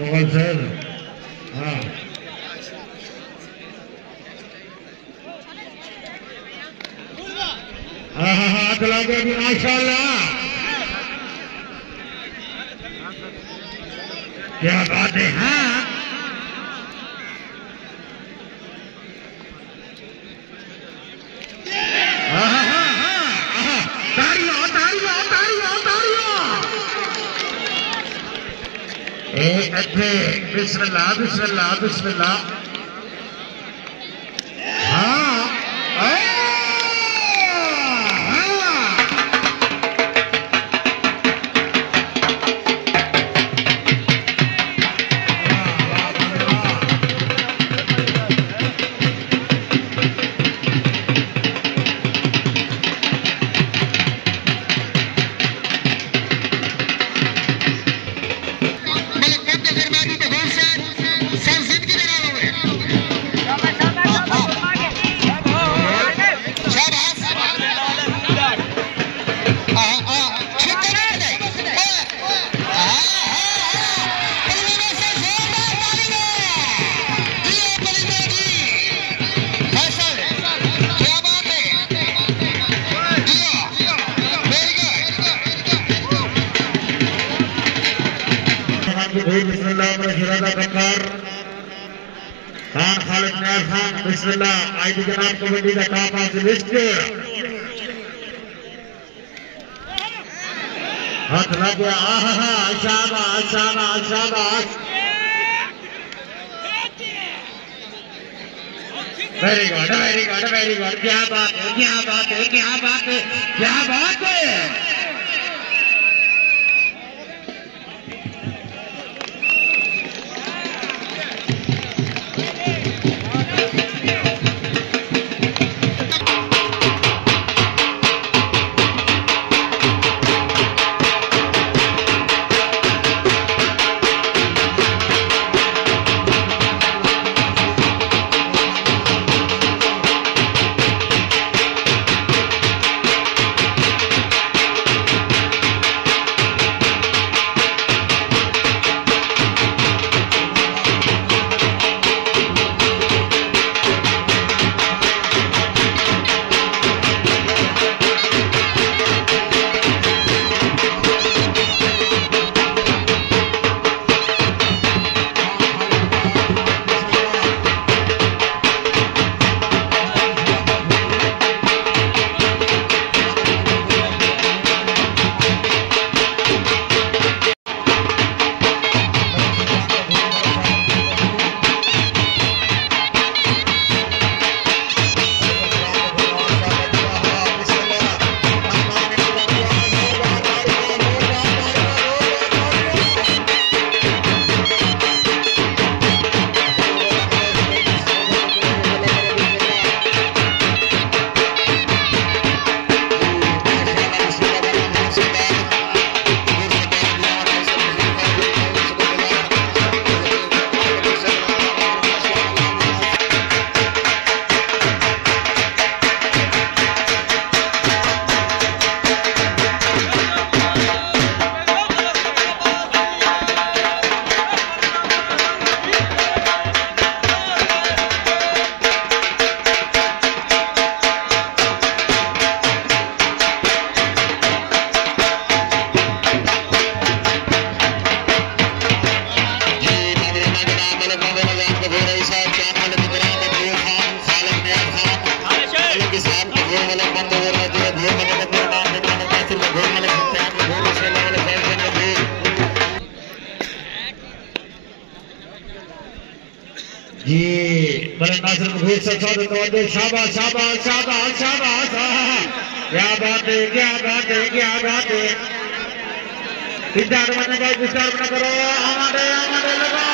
Mughal sir हाँ हाँ चला गया भी माशाल्लाह क्या बात है। हाँ बिस्मिल्लाह बिस्मिल्लाह बिस्मिल्लाह हाँ खान खालिद नियाज खान बिस्मिल्लाह आईडी जनाब कबड्डी का टॉप ऑफ द लिस्ट हाथ लग गया। शाबाश शाबाश शाबाश very good very good very good क्या बात है क्या बात है क्या बात है क्या बात है। जी बड़े नासिर मुखीर से शाबाश शाबाश शाबाश शाबाश क्या बात है क्या बात है क्या बात है। डिस्टर्ब न करो हमारे लगा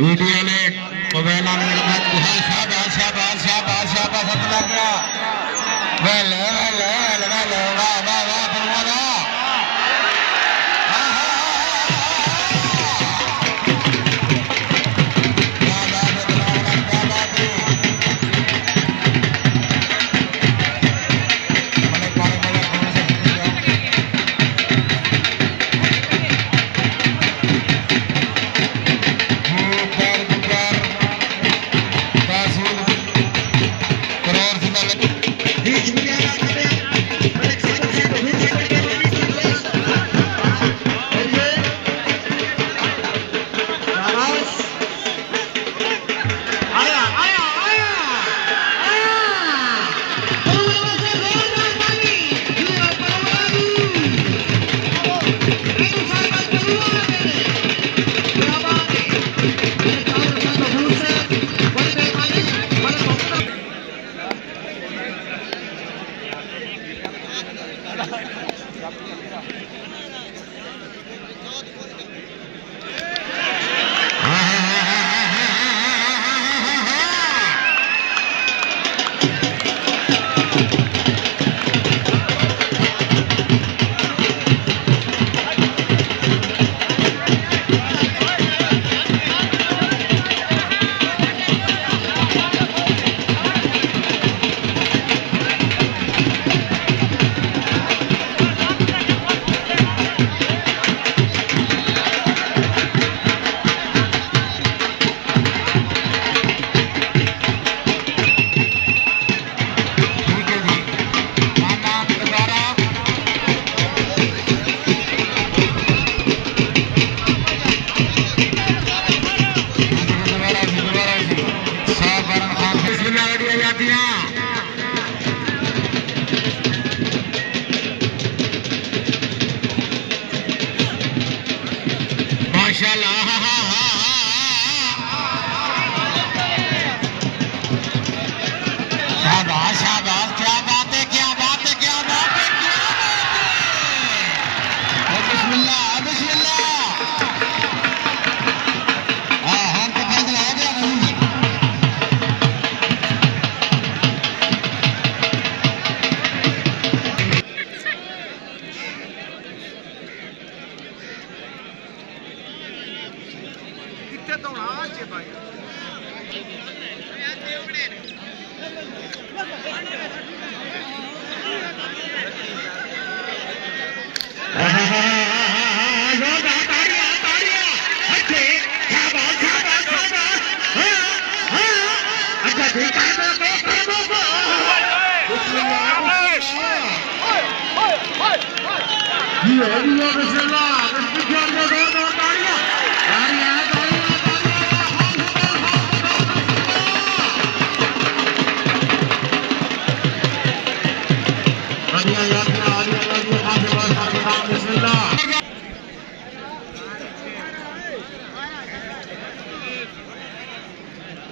वीडियो ने मोबाइल वाले शाबाश शाबाश शाबाश शाबाश लग गया वेल वेल वेल वेल वाह वाह वाह फरमाना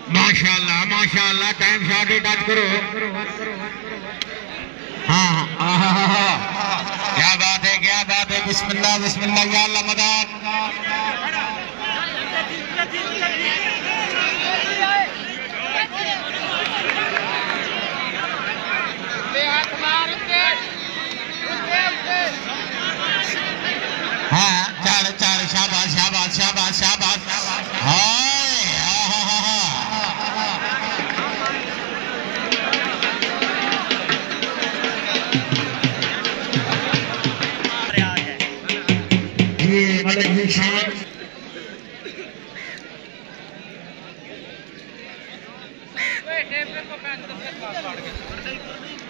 माशाल्लाह माशाल्लाह टाइम शॉट ही टच करो हाँ क्या बात है बिस्मिल्लाह बिस्मिल्लाह या अल्लाह मदद हाँ चार चार शाबाश शाबाश शाबाश शाबाश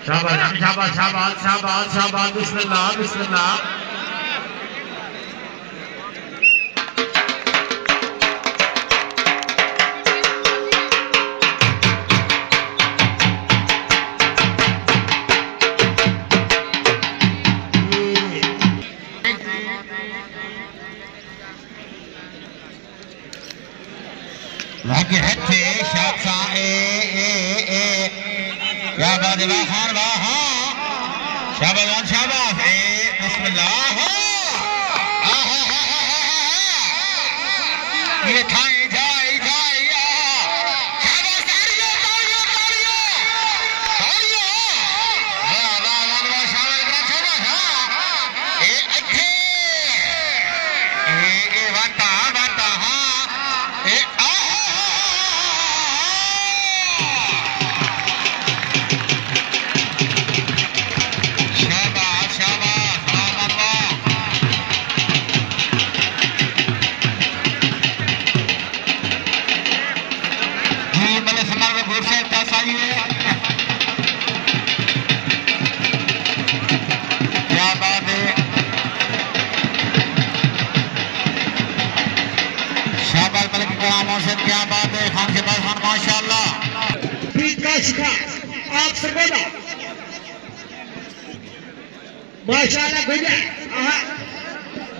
शाबाश शाबाश शाबाश शाबाश शाबाश बिस्मिल्लाह बिस्मिल्लाह लगे थे शाबाश क्या बात है खान वाह शाबाश शाबाश बिस्मिल्लाह ये खाए जाए माशाल्लाह प्रीत का शिखा आप सरगोदा माशाल्लाह गुजा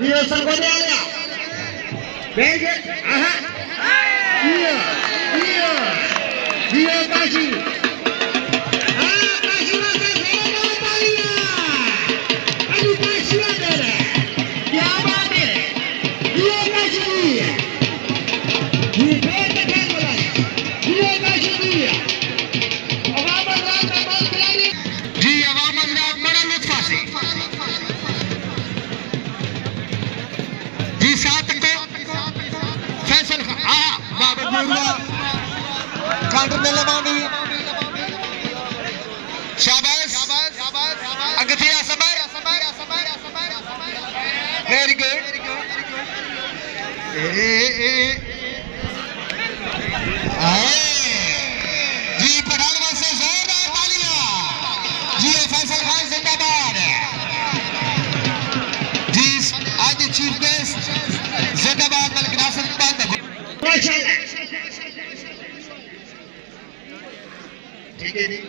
ये सरगोदे आ गया भेज ये काशी काउंटर में लगानी शाबाश अगथिया समय वेरी गुड जी पठान से जोरदार तालियां जी फैसल खान जिंदाबाद जी आज चीफ गेस्ट जिंदाबाद मलिक नासिर माशाल्लाह ठीक है जी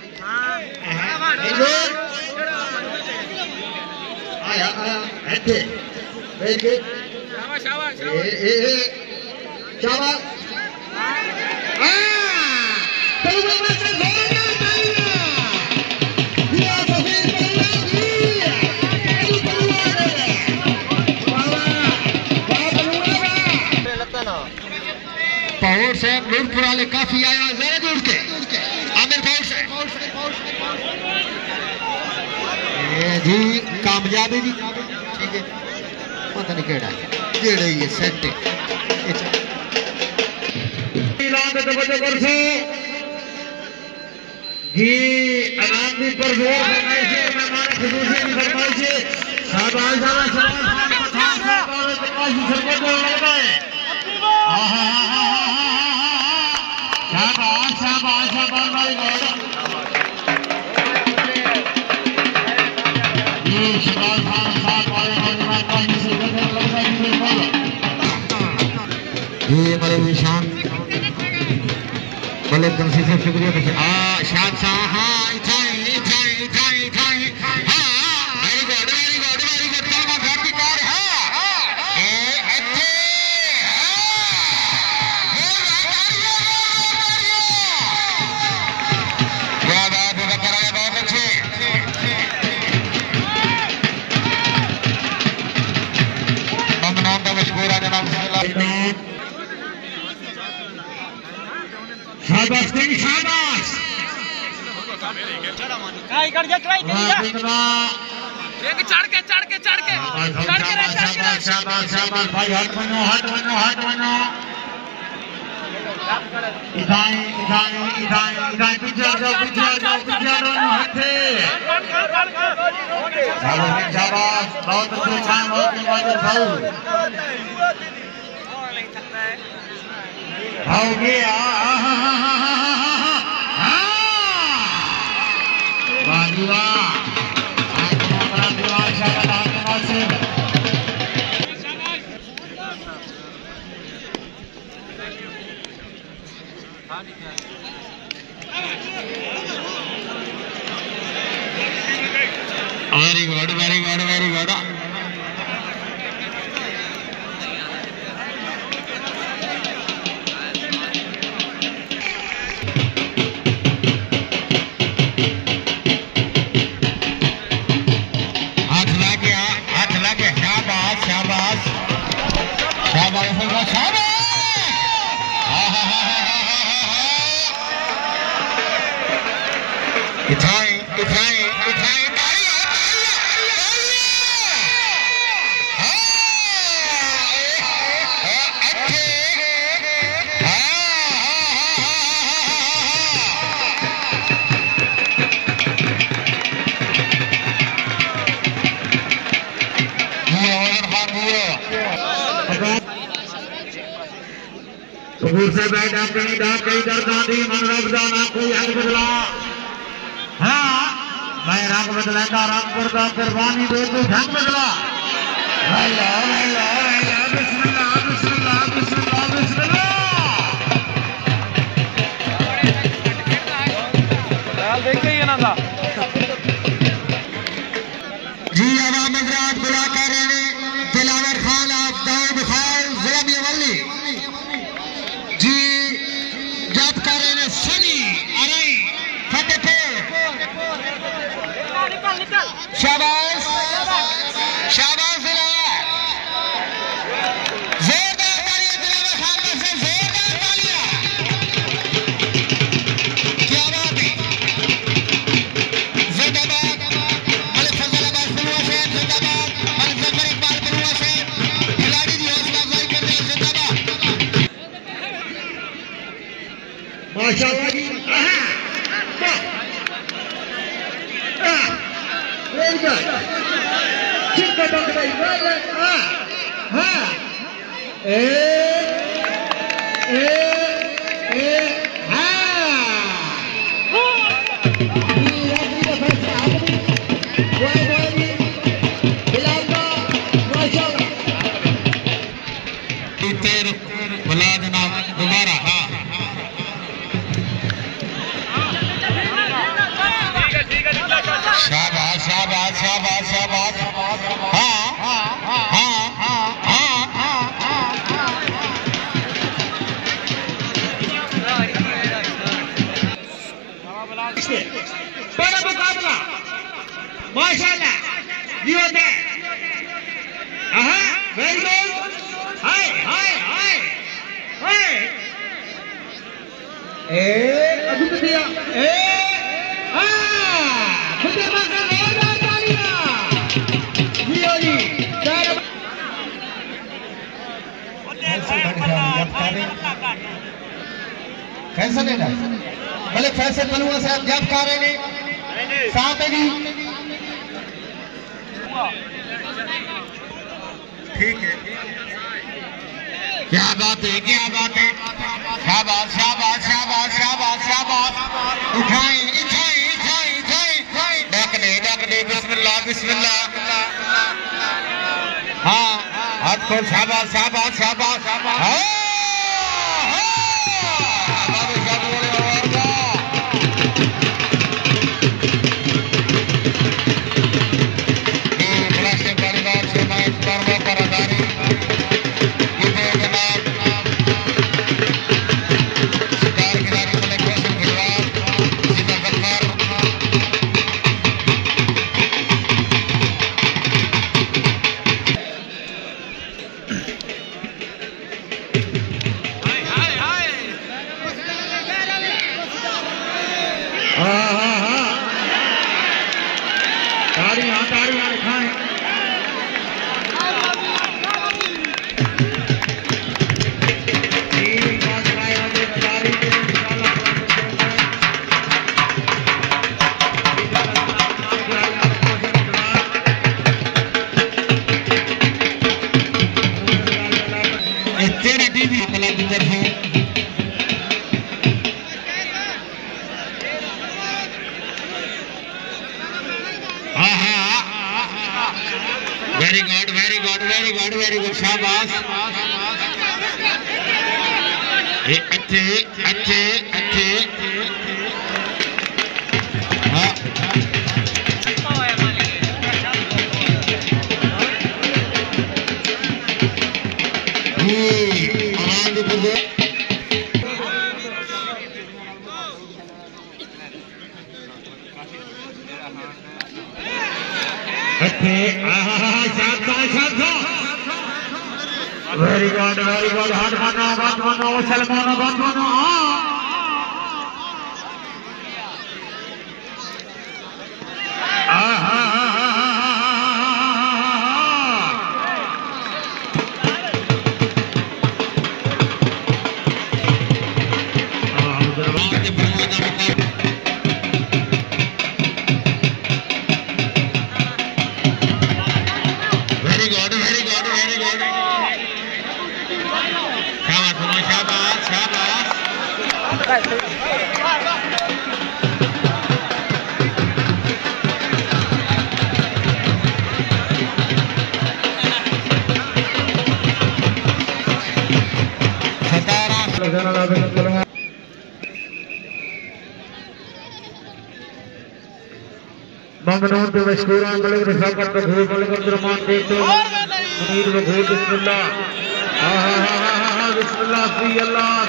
आया ऐसे वेरी गुड शाबाश शाबाश पावर से नूरपुर वाले काफी आया जरा दूर के आमिर पावर से जी कामयाबी जी ठीक है पता नहीं केड़ा जेड़ा ये सेट है ऐलान तो बजे कर से जी अनाम भी पर जोर फरमाई से मेहमान खसूसी भी फरमाई से शाबाश शाबाश शाबाश और काशी सरको को लगता है शाबाश शाबाश शाबाश भाई गॉड ये शाबाश खान साहब वाले नौजवान काशी सरको को लगता है ये बड़े निशान बड़े कंसी से शुक्रिया बच्चे शाद साहब हाँ इथाई हाँ वेरी गुड तलमा घाटी कार हाँ क्या बात है कराया बहुत अच्छे ममनून का मशहूर जनाब शाबाश किंग शाबाश ट्राई कर जा ट्राई कर जा एक चढ़ के शाबाश भाई हट बनो इधाई पीछे आ जाओ हटे शाबाश बहुत अच्छे काम हो गया वेरी गुड कपूर से बैठ डाक कहीं दर गांधी मन रब जाना कोई हक बदला हाँ मैं रंग बदलेंदा रंगपुर का कुर्बानी दे तू ढंग बदला बिस्मिल्लाह बड़ा मुकाबला माशाल्लाह ये होता है वेरी गुड हाय हाय हाय हाय अभी तो दिया खुदे मार जोरदार तालियां जियो जी फैसल लेना भले फैसल बनूंगा साहब जब कर रहे ने साथ है जी ठीक है क्या बात है शाबाश शाबाश शाबाश शाबाश शाबाश उठाएं उठाएं उठाएं उठाएं ढक दे बिस्मिल्लाह बिस्मिल्लाह हाँ हाथ खोल शाबाश शाबाश शाबाश शाबाश वेरी गुड शाबाश अच्छे अच्छे अच्छे हाँ very good hard mano Salmano Mamnoon पे मशकूरा मलिक रफाकत बखूर मलिक अब्दुर्रहमान देखते मुनीर बखूर बिस्मिल्लाह बिस्मिल्लाह सी अल्लाह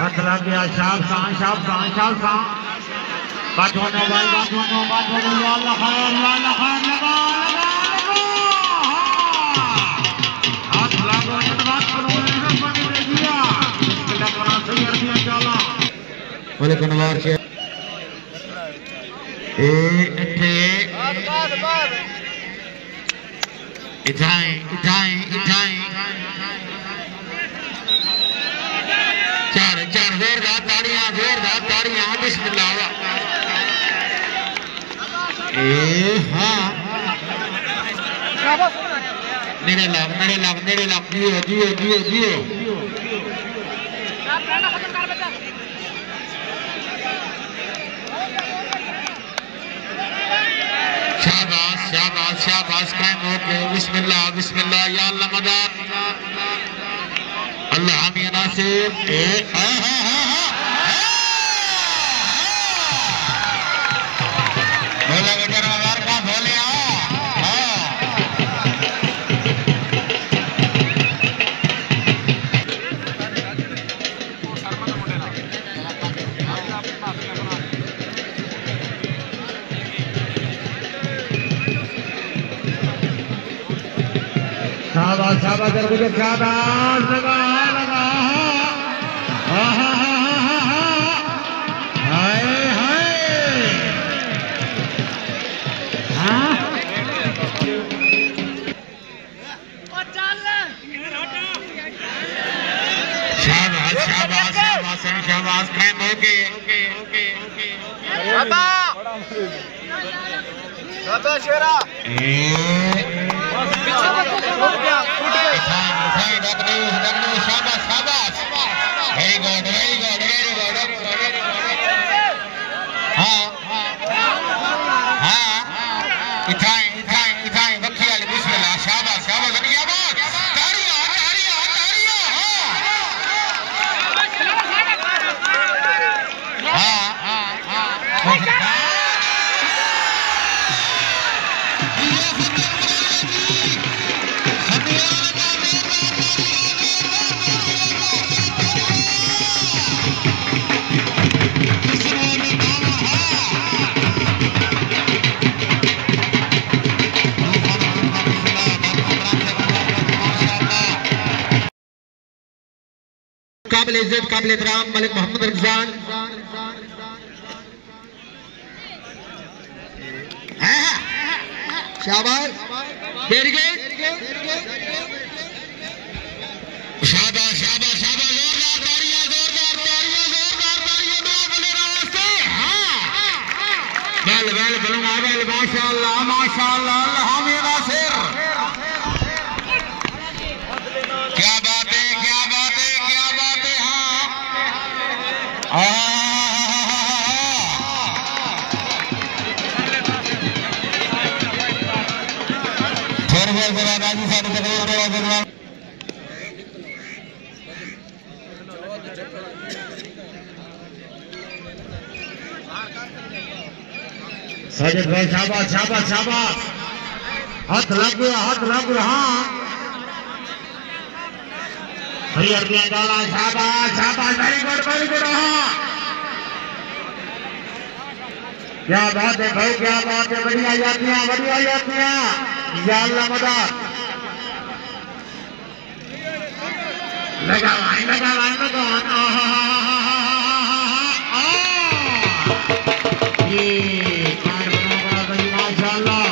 हाथ लग गया शाब सा बाजवानो भाई बाजवानो या अल्लाह खैर लगा हाथ लागो बात करो पानी दे दिया इसका बना सही कर दिया जाला बोले कनवार के ए इथे इठाई चार जोरदार ताड़ियां बिस्मिल्लाह ए हां नेड़े लग जियो शाबाश कायम हो गए बिस्मिल्लाह या अल्लाह मदद अल्लाह हमें नासिर ए बोला बेटा बार का बोले शाबाश लगा हाय शाबाश कायम हो गए शेरा शाबाश वेरी गुड हाँ इठाई बखी वाली बिस्मिल्लाह शाबाश ताड़ियां काबिल इज्जत काबिल एहतराम मलिक मोहम्मद रमजान शाबाश वेरी गुड शाबाश जोरदार ताड़ियां दुआ बोले रास्ते हां बल माशाअल्लाह अल्लाह हमें नासिर क्या बात है थोड़ी देर के बाद राजू साहब साजिद भाई शाबाश हाथ लग गया हाँ हरियर दिया डाला शाबाश वेरी गुड हाँ क्या बात है भाई क्या बात है बढ़िया जातियां या अल्लाह मदद लगा ये माशाअल्लाह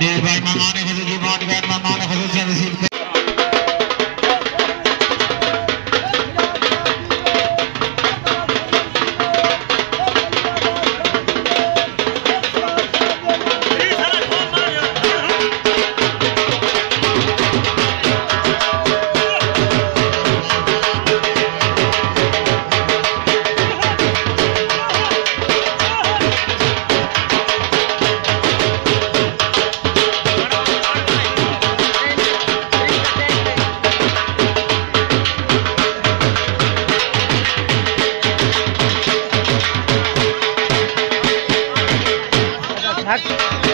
जी भाई मामाने फजल की बात कर मामाने फजल से नसीब हट